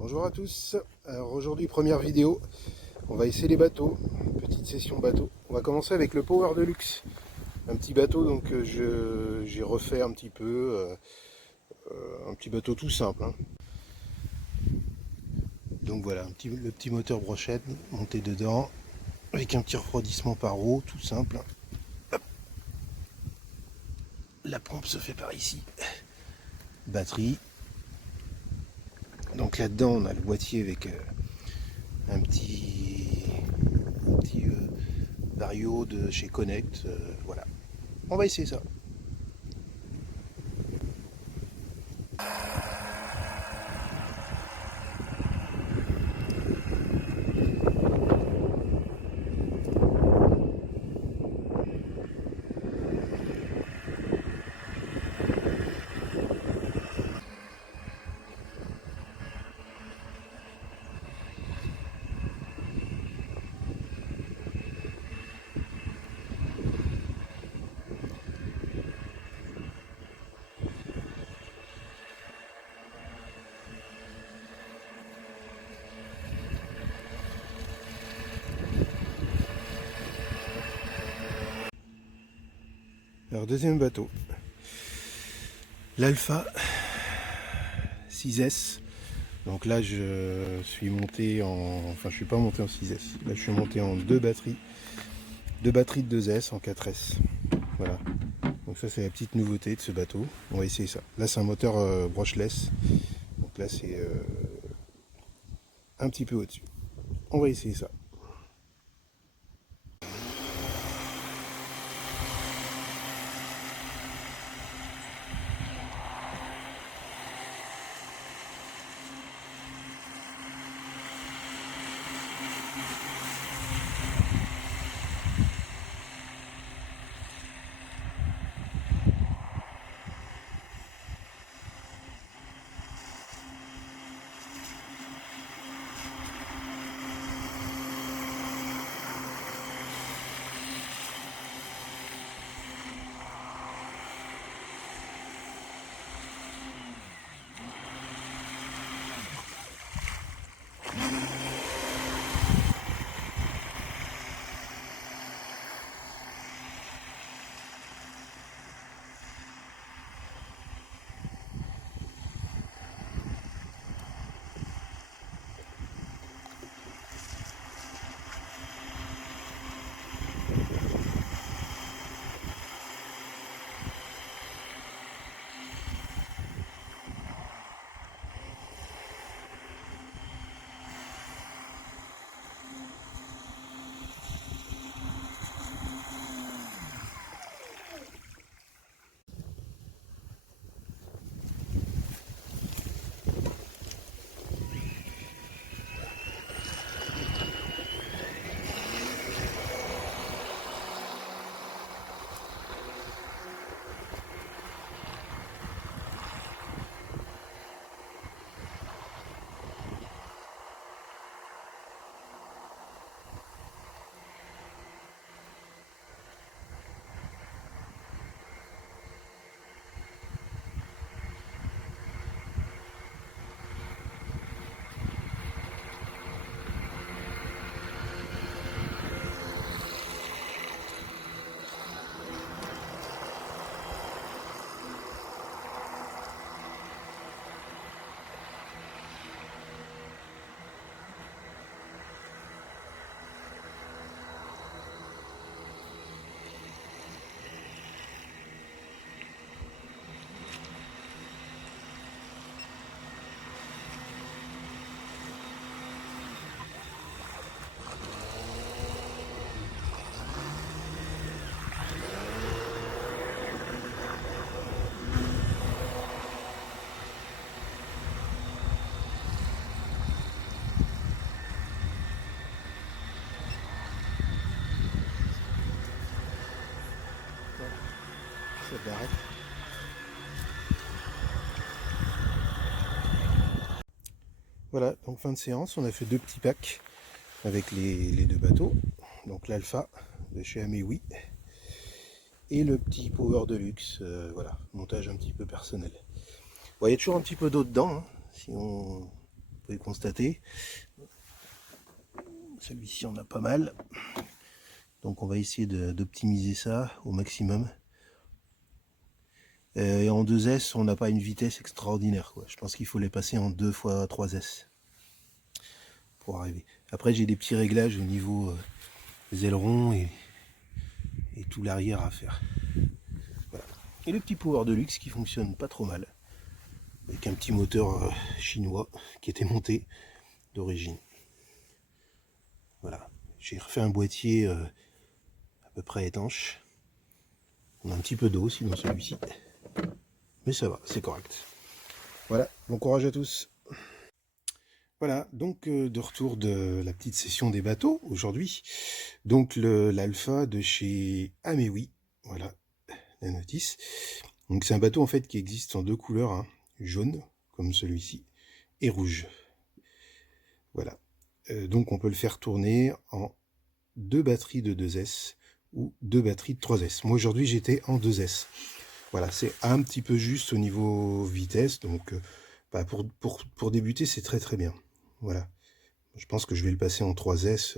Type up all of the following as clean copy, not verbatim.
Bonjour à tous, alors aujourd'hui première vidéo, on va essayer les bateaux, petite session bateau. On va commencer avec le Power Deluxe, un petit bateau donc j'ai refait un petit peu, un petit bateau tout simple. Hein. Donc voilà, le petit moteur brochette monté dedans, avec un petit refroidissement par eau, tout simple. Hop. La pompe se fait par ici, batterie. Donc là-dedans on a le boîtier avec un petit Vario de chez Connect, voilà. On va essayer ça. Alors deuxième bateau, l'Alpha 6S. Donc là je suis monté en, enfin je suis pas monté en 6S, là je suis monté en deux batteries de 2S en 4S. Voilà. Donc ça c'est la petite nouveauté de ce bateau. On va essayer ça. Là c'est un moteur brushless. Donc là c'est un petit peu au-dessus. On va essayer ça. Ça s'arrête. Voilà, donc fin de séance, on a fait deux petits packs avec les deux bateaux. Donc l'Alpha de chez Amewi et le petit Power Deluxe, voilà, montage un petit peu personnel. Bon, il y a toujours un petit peu d'eau dedans, hein, si on pouvez constater. Celui-ci en a pas mal. Donc on va essayer d'optimiser ça au maximum. Et en 2S, on n'a pas une vitesse extraordinaire, quoi. Je pense qu'il faut les passer en 2 x 3S pour arriver. Après, j'ai des petits réglages au niveau des ailerons et tout l'arrière à faire. Voilà. Et le petit power de luxe qui fonctionne pas trop mal, avec un petit moteur chinois qui était monté d'origine. Voilà. J'ai refait un boîtier à peu près étanche. On a un petit peu d'eau aussi dans celui-ci. Mais ça va, c'est correct. Voilà, bon courage à tous. Voilà, donc de retour de la petite session des bateaux aujourd'hui. Donc l'alpha de chez Amewi, voilà la notice. Donc c'est un bateau en fait qui existe en deux couleurs, hein, jaune comme celui-ci et rouge. Voilà, donc on peut le faire tourner en 2 batteries de 2S ou 2 batteries de 3S. Moi aujourd'hui j'étais en 2S. Voilà, c'est un petit peu juste au niveau vitesse, donc bah, pour débuter, c'est très très bien. Voilà, je pense que je vais le passer en 3S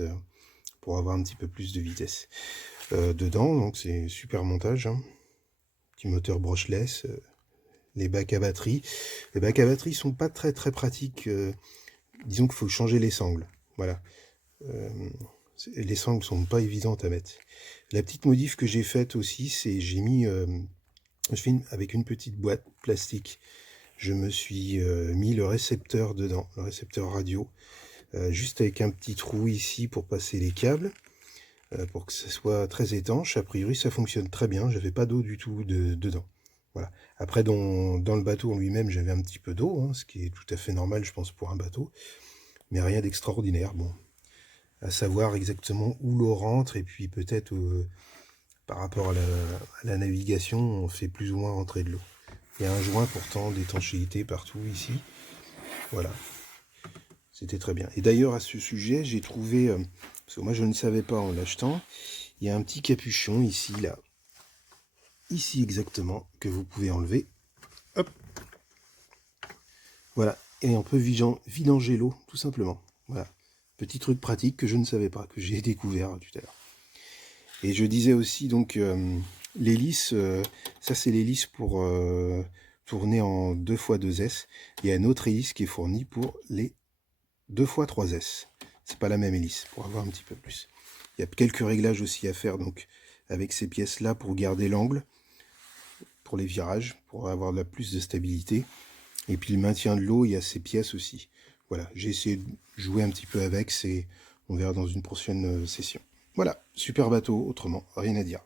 pour avoir un petit peu plus de vitesse. Dedans, donc c'est super montage, hein. Petit moteur brushless, les bacs à batterie. Les bacs à batterie sont pas très très pratiques, disons qu'il faut changer les sangles. Voilà, les sangles sont pas évidentes à mettre. La petite modif que j'ai faite aussi, c'est j'ai mis... avec une petite boîte plastique, je me suis mis le récepteur dedans, le récepteur radio, juste avec un petit trou ici pour passer les câbles, pour que ce soit très étanche. A priori ça fonctionne très bien, j'avais pas d'eau du tout dedans. Voilà. Après dans le bateau en lui-même j'avais un petit peu d'eau, hein, ce qui est tout à fait normal je pense pour un bateau, mais rien d'extraordinaire. Bon, à savoir exactement où l'eau rentre et puis peut-être par rapport à la navigation, on fait plus ou moins rentrer de l'eau. Il y a un joint pourtant d'étanchéité partout ici. Voilà. C'était très bien. Et d'ailleurs, à ce sujet, j'ai trouvé, parce que moi je ne savais pas en l'achetant, il y a un petit capuchon ici, là. Ici exactement, que vous pouvez enlever. Hop. Voilà. Et on peut vidanger l'eau, tout simplement. Voilà. Petit truc pratique que je ne savais pas, que j'ai découvert tout à l'heure. Et je disais aussi, donc, l'hélice, ça c'est l'hélice pour tourner en 2 x 2S. Il y a une autre hélice qui est fournie pour les 2 x 3S. C'est pas la même hélice, pour avoir un petit peu plus. Il y a quelques réglages aussi à faire, donc, avec ces pièces-là pour garder l'angle, pour les virages, pour avoir plus de stabilité. Et puis le maintien de l'eau, il y a ces pièces aussi. Voilà, j'ai essayé de jouer un petit peu avec, on verra dans une prochaine session. Voilà, super bateau, autrement, rien à dire.